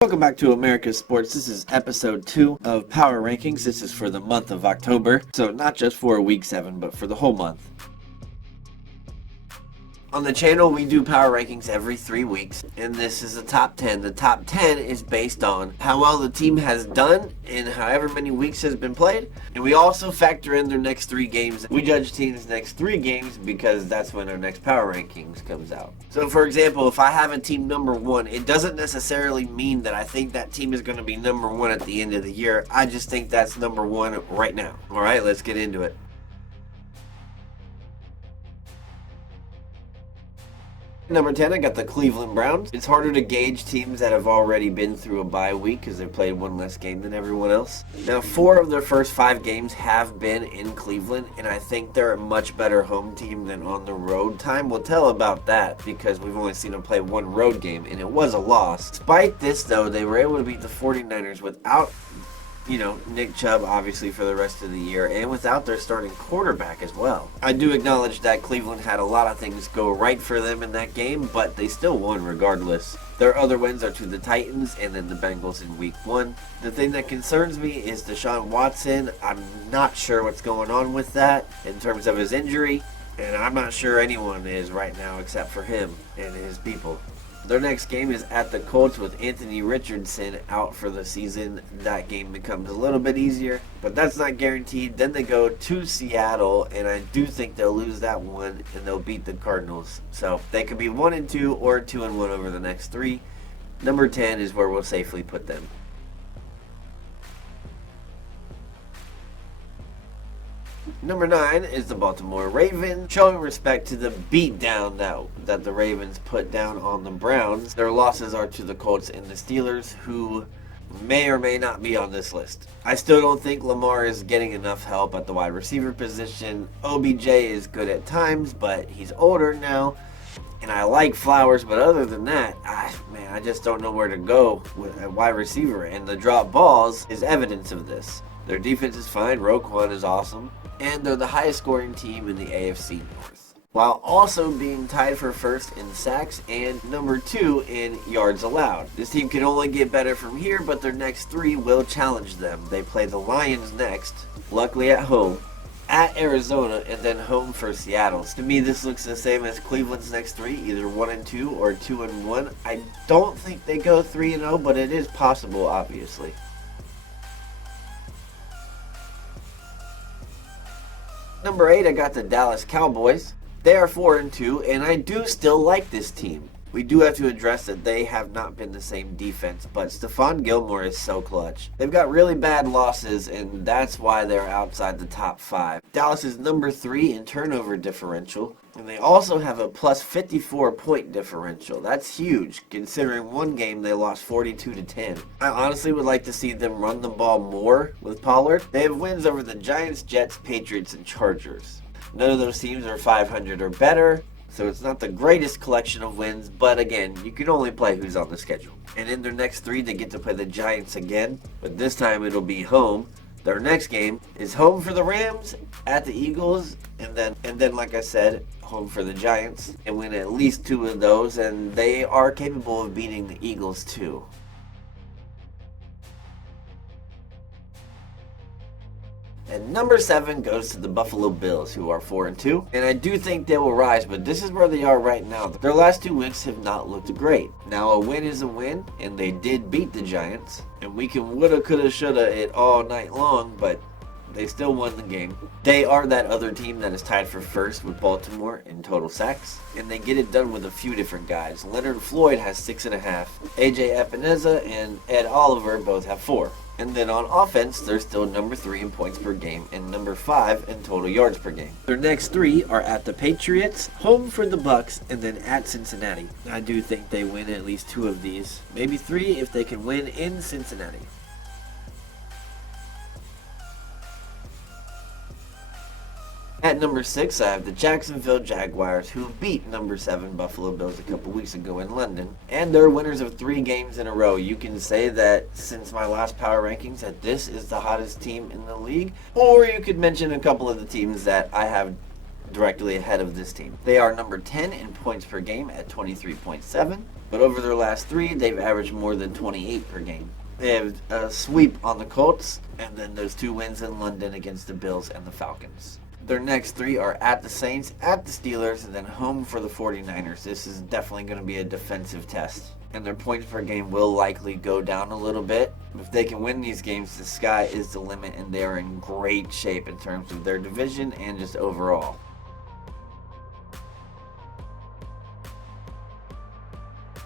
Welcome back to America's Sports. This is episode 2 of Power Rankings. This is for the month of October. So not just for week 7, but for the whole month. On the channel, we do Power Rankings every 3 weeks, and this is the top 10. The top 10 is based on how well the team has done in however many weeks has been played, and we also factor in their next 3 games. We judge teams' next 3 games because that's when our next Power Rankings comes out. So, for example, if I have a team number 1, it doesn't necessarily mean that I think that team is going to be number 1 at the end of the year. I just think that's number 1 right now. All right, let's get into it. Number 10, I got the Cleveland Browns. It's harder to gauge teams that have already been through a bye week because they've played one less game than everyone else. Now, 4 of their first 5 games have been in Cleveland, and I think they're a much better home team than on the road. Time will tell about that because we've only seen them play 1 road game, and it was a loss. Despite this, though, they were able to beat the 49ers without Nick Chubb, obviously, for the rest of the year, and without their starting quarterback as well. I do acknowledge that Cleveland had a lot of things go right for them in that game, but they still won regardless. Their other wins are to the Titans and then the Bengals in week 1. The thing that concerns me is Deshaun Watson. I'm not sure what's going on with that in terms of his injury, and I'm not sure anyone is right now except for him and his people. Their next game is at the Colts with Anthony Richardson out for the season. That game becomes a little bit easier, but that's not guaranteed. Then they go to Seattle, and I do think they'll lose that one, and they'll beat the Cardinals. So they could be 1-2 or 2-1 over the next 3. Number 10 is where we'll safely put them. Number 9 is the Baltimore Ravens, showing respect to the beatdown that the Ravens put down on the Browns. Their losses are to the Colts and the Steelers, who may or may not be on this list. I still don't think Lamar is getting enough help at the wide receiver position. OBJ is good at times, but he's older now, and I like Flowers, but other than that, I just don't know where to go with a wide receiver, and the drop balls is evidence of this. Their defense is fine, Roquan is awesome, and they're the highest scoring team in the AFC North, while also being tied for first in sacks and number 2 in yards allowed. This team can only get better from here, but their next 3 will challenge them. They play the Lions next, luckily at home, at Arizona, and then home for Seattle. To me, this looks the same as Cleveland's next 3, either 1-2 or 2-1. I don't think they go 3-0, but it is possible, obviously. Number 8, I got the Dallas Cowboys. They are 4-2, and I do still like this team. We do have to address that they have not been the same defense, but Stephon Gilmore is so clutch. They've got really bad losses, and that's why they're outside the top 5. Dallas is number 3 in turnover differential, and they also have a plus 54 point differential. That's huge, considering one game they lost 42-10. I honestly would like to see them run the ball more with Pollard. They have wins over the Giants, Jets, Patriots, and Chargers. None of those teams are 500 or better, so it's not the greatest collection of wins, but again, you can only play who's on the schedule. And in their next 3, they get to play the Giants again, but this time it'll be home. Their next game is home for the Rams, at the Eagles, and then like I said, home for the Giants, and win at least 2 of those, and they are capable of beating the Eagles too. And number 7 goes to the Buffalo Bills, who are 4-2. And I do think they will rise, but this is where they are right now. Their last 2 weeks have not looked great. Now, a win is a win, and they did beat the Giants. And we can woulda, coulda, shoulda it all night long, but they still won the game. They are that other team that is tied for first with Baltimore in total sacks, and they get it done with a few different guys. Leonard Floyd has 6.5. AJ Epineza and Ed Oliver both have 4. And then on offense, they're still number 3 in points per game and number 5 in total yards per game. Their next 3 are at the Patriots, home for the Bucks, and then at Cincinnati. I do think they win at least 2 of these, maybe 3 if they can win in Cincinnati. At number 6, I have the Jacksonville Jaguars, who beat number 7 Buffalo Bills a couple weeks ago in London. And they're winners of 3 games in a row. You can say that since my last power rankings that this is the hottest team in the league. Or you could mention a couple of the teams that I have directly ahead of this team. They are number 10 in points per game at 23.7, but over their last 3, they've averaged more than 28 per game. They have a sweep on the Colts, and then those 2 wins in London against the Bills and the Falcons. Their next 3 are at the Saints, at the Steelers, and then home for the 49ers. This is definitely going to be a defensive test, and their points per game will likely go down a little bit. If they can win these games, the sky is the limit, and they are in great shape in terms of their division and just overall.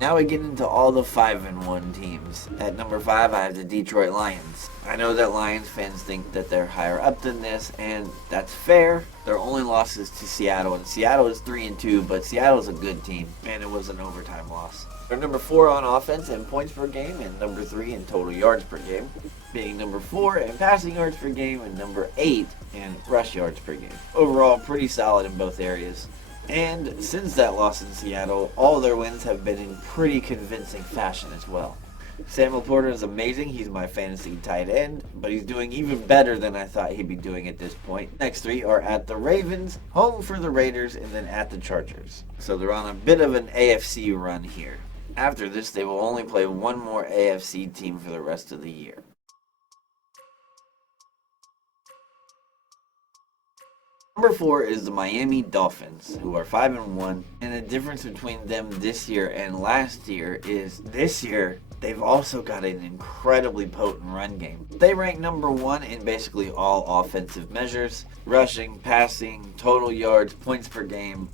Now we get into all the 5-1 teams. At number 5, I have the Detroit Lions. I know that Lions fans think that they're higher up than this, and that's fair. Their only loss is to Seattle, and Seattle is 3-2, but Seattle's a good team, and it was an overtime loss. They're number 4 on offense in points per game, and number 3 in total yards per game, being number 4 in passing yards per game, and number 8 in rush yards per game. Overall, pretty solid in both areas. And since that loss in Seattle, all their wins have been in pretty convincing fashion as well. Samuel Porter is amazing. He's my fantasy tight end, but he's doing even better than I thought he'd be doing at this point. Next 3 are at the Ravens, home for the Raiders, and then at the Chargers. So they're on a bit of an AFC run here. After this, they will only play one more AFC team for the rest of the year. Number 4 is the Miami Dolphins, who are 5-1, and the difference between them this year and last year is this year they've also got an incredibly potent run game. They rank number 1 in basically all offensive measures: rushing, passing, total yards, points per game.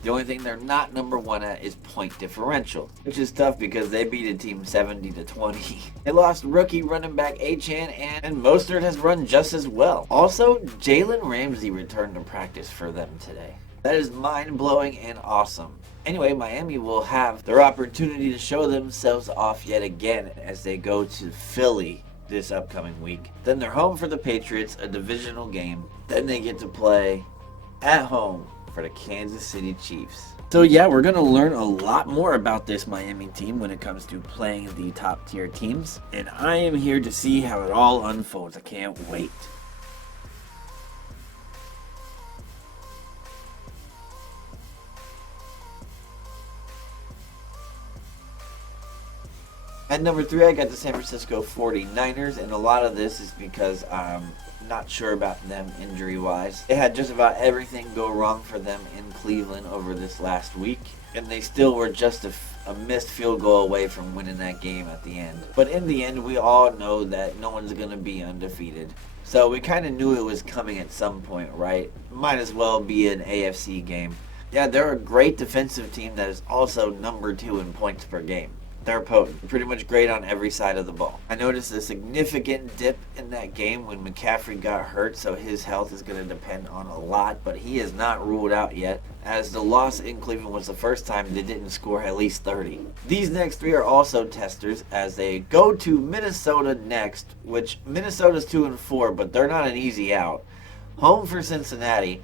The only thing they're not number 1 at is point differential, which is tough because they beat a team 70-20. They lost rookie running back Achane, and Mostert has run just as well. Also, Jalen Ramsey returned to practice for them today. That is mind-blowing and awesome. Anyway, Miami will have their opportunity to show themselves off yet again as they go to Philly this upcoming week. Then they're home for the Patriots, a divisional game. Then they get to play at home for the Kansas City Chiefs. So yeah, we're going to learn a lot more about this Miami team when it comes to playing the top tier teams, and I am here to see how it all unfolds. I can't wait. At number 3, I got the San Francisco 49ers, and a lot of this is because I'm not sure about them injury-wise. They had just about everything go wrong for them in Cleveland over this last week, and they still were just a missed field goal away from winning that game at the end. But in the end, we all know that no one's going to be undefeated. So we kind of knew it was coming at some point, right? Might as well be an AFC game. Yeah, they're a great defensive team that is also number 2 in points per game. They're potent, pretty much great on every side of the ball. I noticed a significant dip in that game when McCaffrey got hurt, so his health is going to depend on a lot, but he is not ruled out yet, as the loss in Cleveland was the first time they didn't score at least 30. These next 3 are also testers, as they go to Minnesota next, which Minnesota's 2-4, but they're not an easy out. Home for Cincinnati,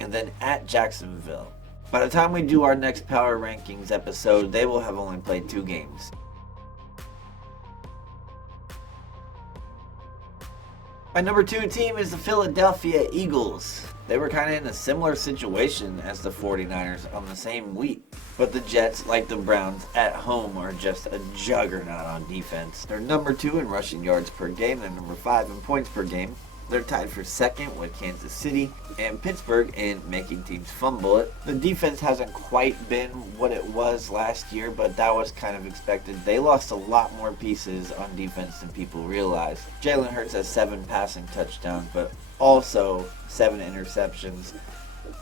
and then at Jacksonville. By the time we do our next Power Rankings episode, they will have only played 2 games. My number 2 team is the Philadelphia Eagles. They were kind of in a similar situation as the 49ers on the same week. But the Jets, like the Browns, at home are just a juggernaut on defense. They're number 2 in rushing yards per game. They're number 5 in points per game. They're tied for second with Kansas City and Pittsburgh in making teams fumble it. The defense hasn't quite been what it was last year, but that was kind of expected. They lost a lot more pieces on defense than people realize. Jalen Hurts has 7 passing touchdowns, but also 7 interceptions.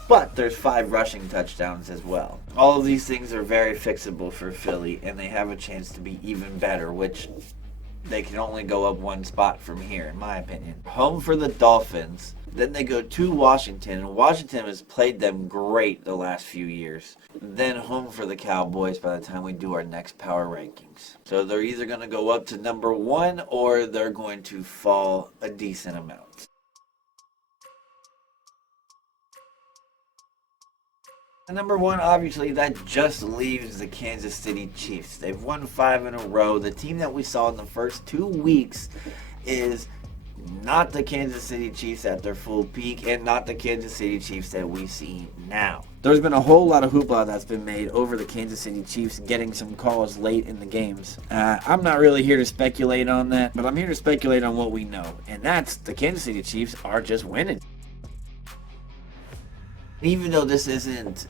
But there's 5 rushing touchdowns as well. All of these things are very fixable for Philly, and they have a chance to be even better, which they can only go up 1 spot from here, in my opinion. Home for the Dolphins. Then they go to Washington, and Washington has played them great the last few years. Then home for the Cowboys by the time we do our next Power Rankings. So they're either going to go up to number 1 or they're going to fall a decent amount. And number 1, obviously, that just leaves the Kansas City Chiefs. They've won 5 in a row. The team that we saw in the first 2 weeks is Not the Kansas City Chiefs at their full peak, and not the Kansas City Chiefs that we see now. There's been a whole lot of hoopla that's been made over the Kansas City Chiefs getting some calls late in the games. I'm not really here to speculate on that, but I'm here to speculate on what we know, and that's the Kansas City Chiefs are just winning. Even though this isn't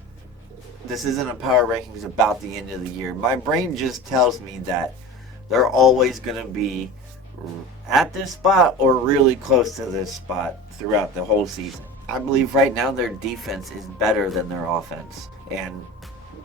a power rankings about the end of the year, my brain just tells me that they're always going to be at this spot or really close to this spot throughout the whole season. I believe right now their defense is better than their offense, and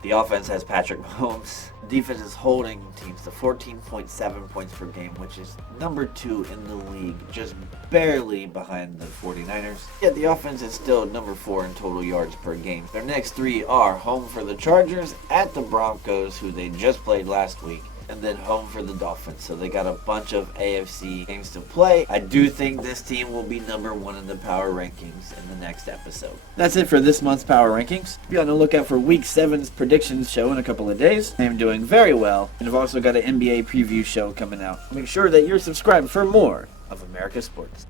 the offense has Patrick Mahomes. Defense is holding teams to 14.7 points per game, which is number 2 in the league, just barely behind the 49ers. Yet the offense is still number 4 in total yards per game. Their next 3 are home for the Chargers, at the Broncos, who they just played last week, and then home for the Dolphins. So they got a bunch of AFC games to play. I do think this team will be number 1 in the power rankings in the next episode. That's it for this month's power rankings. Be on the lookout for Week 7's predictions show in a couple of days. I am doing very well, and I've also got an NBA preview show coming out. Make sure that you're subscribed for more of America Sports.